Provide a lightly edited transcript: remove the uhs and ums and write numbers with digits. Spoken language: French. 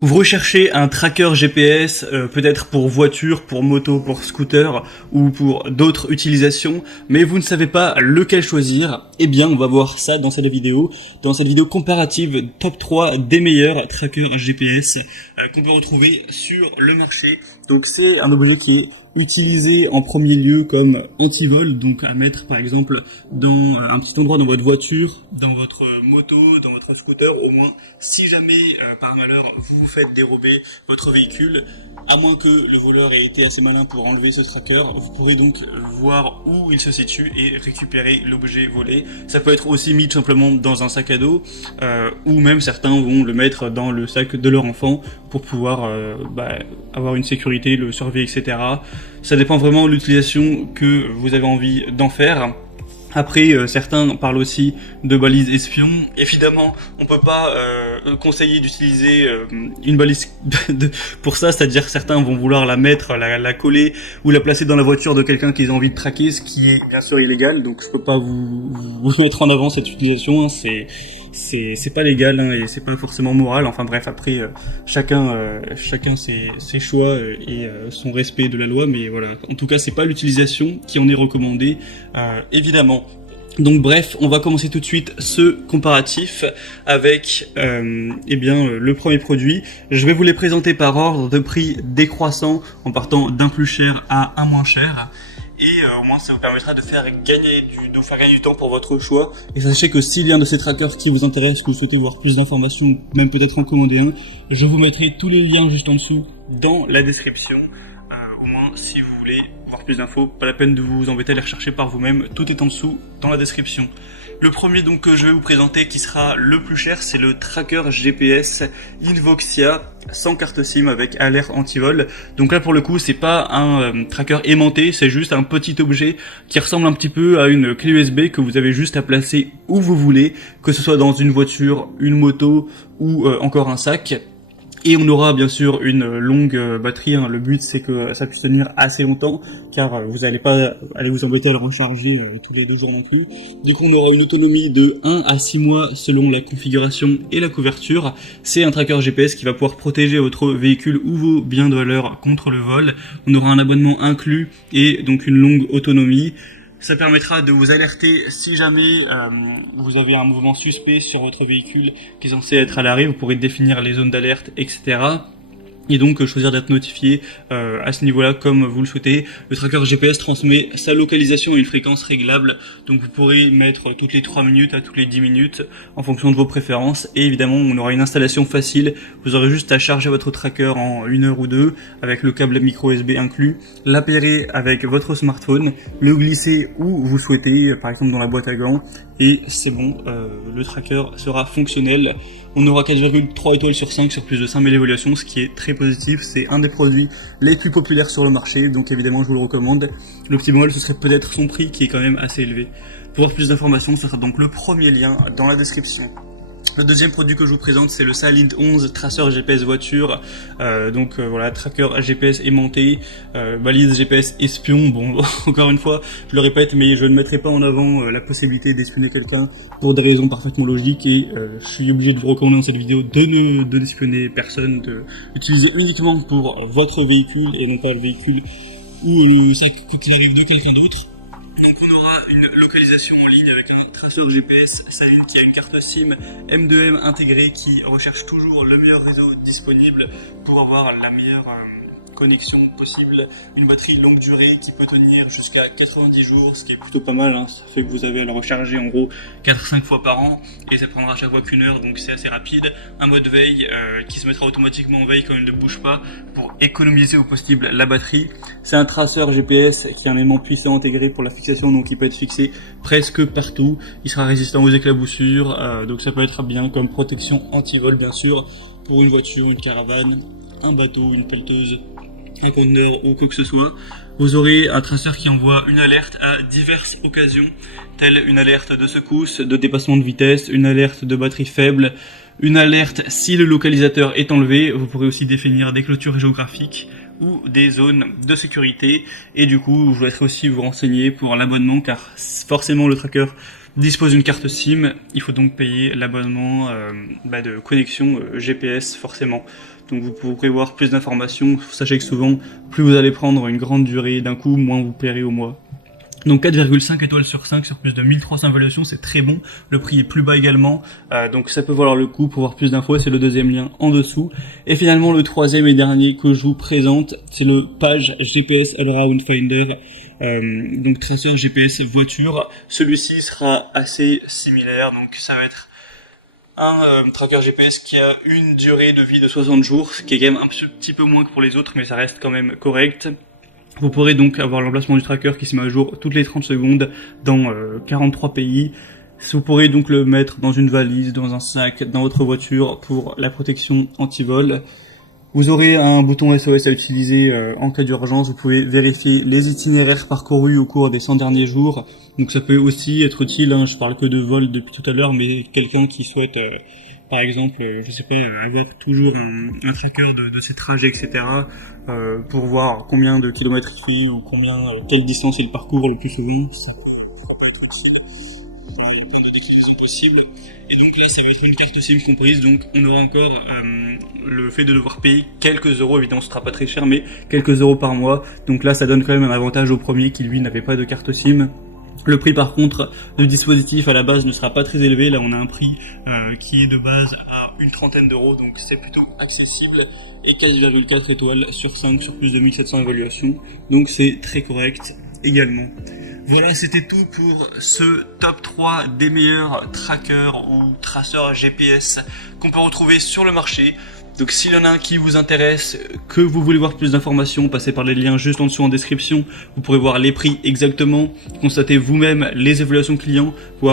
Vous recherchez un tracker GPS, peut-être pour voiture, pour moto, pour scooter ou pour d'autres utilisations, mais vous ne savez pas lequel choisir. Eh bien, on va voir ça dans cette vidéo comparative top 3 des meilleurs trackers GPS qu'on peut retrouver sur le marché. Donc c'est un objet qui est utilisé en premier lieu comme anti-vol, donc à mettre par exemple dans un petit endroit dans votre voiture, dans votre moto, dans votre scooter, au moins si jamais par malheur vous vous faites dérober votre véhicule, à moins que le voleur ait été assez malin pour enlever ce tracker, vous pourrez donc voir où il se situe et récupérer l'objet volé. Ça peut être aussi mis tout simplement dans un sac à dos, ou même certains vont le mettre dans le sac de leur enfant pour pouvoir avoir une sécurité, le surveiller, etc. Ça dépend vraiment de l'utilisation que vous avez envie d'en faire. Après, certains parlent aussi de balises espions. Évidemment, on peut pas conseiller d'utiliser une balise pour ça, c'est-à-dire certains vont vouloir la mettre, la coller ou la placer dans la voiture de quelqu'un qu'ils ont envie de traquer, ce qui est bien sûr illégal. Donc je peux pas vous mettre en avant cette utilisation. Hein, c'est pas légal hein, et c'est pas forcément moral. Enfin bref, après chacun ses choix et son respect de la loi, mais voilà. En tout cas, c'est pas l'utilisation qui en est recommandée, évidemment. Donc bref, on va commencer tout de suite ce comparatif avec le premier produit. Je vais vous les présenter par ordre de prix décroissant en partant d'un plus cher à un moins cher. Et au moins ça vous permettra de faire gagner du temps pour votre choix. Et sachez que s'il y a un de ces trackers qui vous intéresse, que vous souhaitez voir plus d'informations, même peut-être en commander un, je vous mettrai tous les liens juste en dessous dans la description. Au moins si vous voulez voir plus d'infos, pas la peine de vous embêter à les rechercher par vous-même, tout est en dessous dans la description. Le premier donc que je vais vous présenter qui sera le plus cher, c'est le tracker GPS Invoxia sans carte SIM avec alerte anti-vol. Donc là pour le coup c'est pas un tracker aimanté, c'est juste un petit objet qui ressemble un petit peu à une clé USB que vous avez juste à placer où vous voulez, que ce soit dans une voiture, une moto ou encore un sac. Et on aura bien sûr une longue batterie, hein. Le but c'est que ça puisse tenir assez longtemps, car vous n'allez pas aller vous embêter à le recharger tous les 2 jours non plus. Du coup on aura une autonomie de 1 à 6 mois selon la configuration et la couverture. C'est un tracker GPS qui va pouvoir protéger votre véhicule ou vos biens de valeur contre le vol. On aura un abonnement inclus et donc une longue autonomie. Ça permettra de vous alerter si jamais vous avez un mouvement suspect sur votre véhicule qui est censé être à l'arrêt. Vous pourrez définir les zones d'alerte, etc. Et donc choisir d'être notifié à ce niveau-là comme vous le souhaitez. Le tracker GPS transmet sa localisation à une fréquence réglable, donc vous pourrez mettre toutes les 3 minutes à toutes les 10 minutes en fonction de vos préférences. Et évidemment on aura une installation facile, vous aurez juste à charger votre tracker en 1 heure ou 2 avec le câble micro USB inclus, l'appairer avec votre smartphone, le glisser où vous souhaitez, par exemple dans la boîte à gants, et c'est bon, le tracker sera fonctionnel. On aura 4,3 étoiles sur 5 sur plus de 5000 évaluations, ce qui est très positif. C'est un des produits les plus populaires sur le marché, donc évidemment je vous le recommande. Le petit bémol, ce serait peut-être son prix qui est quand même assez élevé. Pour voir plus d'informations, ce sera donc le premier lien dans la description. Le deuxième produit que je vous présente, c'est le Silent 11 traceur GPS voiture. Voilà, tracker GPS aimanté, balise GPS espion. Bon, encore une fois, je le répète, mais je ne mettrai pas en avant la possibilité d'espionner quelqu'un pour des raisons parfaitement logiques. Et je suis obligé de vous recommander dans cette vidéo de n'espionner personne, de l'utiliser uniquement pour votre véhicule et non pas le véhicule ou le sac qui arrive de quelqu'un d'autre. Donc on aura une localisation en ligne avec un traceur GPS Silent qui a une carte SIM M2M intégrée qui recherche toujours le meilleur réseau disponible pour avoir la meilleure connexion possible, une batterie longue durée qui peut tenir jusqu'à 90 jours, ce qui est plutôt pas mal, hein. Ça fait que vous avez à le recharger en gros 4-5 fois par an et ça prendra à chaque fois qu'1 heure, donc c'est assez rapide. Un mode veille qui se mettra automatiquement en veille quand il ne bouge pas pour économiser au possible la batterie. C'est un traceur GPS qui a un élément puissant intégré pour la fixation, donc il peut être fixé presque partout. Il sera résistant aux éclaboussures, donc ça peut être bien comme protection anti-vol bien sûr pour une voiture, une caravane, un bateau, une pelleteuse, un conteneur ou quoi que ce soit. Vous aurez un traceur qui envoie une alerte à diverses occasions, telle une alerte de secousse, de dépassement de vitesse, une alerte de batterie faible, une alerte si le localisateur est enlevé. Vous pourrez aussi définir des clôtures géographiques ou des zones de sécurité. Et du coup, je vous laisserai aussi vous renseigner pour l'abonnement, car forcément le tracker dispose d'une carte SIM. Il faut donc payer l'abonnement de connexion GPS forcément. donc vous pourrez voir plus d'informations. Sachez que souvent, plus vous allez prendre une grande durée d'un coup, moins vous paierez au mois. Donc 4,5 étoiles sur 5 sur plus de 1300 évaluations, c'est très bon. Le prix est plus bas également, donc ça peut valoir le coup. Pour voir plus d'infos, c'est le deuxième lien en dessous. Et finalement, le troisième et dernier que je vous présente, c'est le Page GPS Allround Finder, donc traceur GPS voiture. Celui-ci sera assez similaire, donc ça va être un tracker GPS qui a une durée de vie de 60 jours, ce qui est quand même un petit peu moins que pour les autres, mais ça reste quand même correct. Vous pourrez donc avoir l'emplacement du tracker qui se met à jour toutes les 30 secondes dans 43 pays. Vous pourrez donc le mettre dans une valise, dans un sac, dans votre voiture pour la protection anti-vol. Vous aurez un bouton SOS à utiliser en cas d'urgence. Vous pouvez vérifier les itinéraires parcourus au cours des 100 derniers jours. Donc ça peut aussi être utile, je parle que de vol depuis tout à l'heure, mais quelqu'un qui souhaite... par exemple, je sais pas, avoir toujours un tracker de ses trajets, etc. Pour voir combien de kilomètres il fait ou quelle distance il parcourt le plus souvent. Ça peut être utile. Alors, il y a plein de déclinaisons possibles. Et donc là, ça va être une carte SIM comprise. Donc on aura encore le fait de devoir payer quelques euros. Évidemment, ce sera pas très cher, mais quelques euros par mois. Donc là, ça donne quand même un avantage au premier qui lui n'avait pas de carte SIM. Le prix par contre du dispositif à la base ne sera pas très élevé. Là on a un prix qui est de base à une trentaine d'euros, donc c'est plutôt accessible, et 4,4 étoiles sur 5 sur plus de 1700 évaluations, donc c'est très correct également. Voilà, c'était tout pour ce top 3 des meilleurs trackers ou traceurs GPS qu'on peut retrouver sur le marché. Donc s'il y en a un qui vous intéresse, que vous voulez voir plus d'informations, passez par les liens juste en dessous en description. Vous pourrez voir les prix exactement, constater vous-même les évaluations clients, voir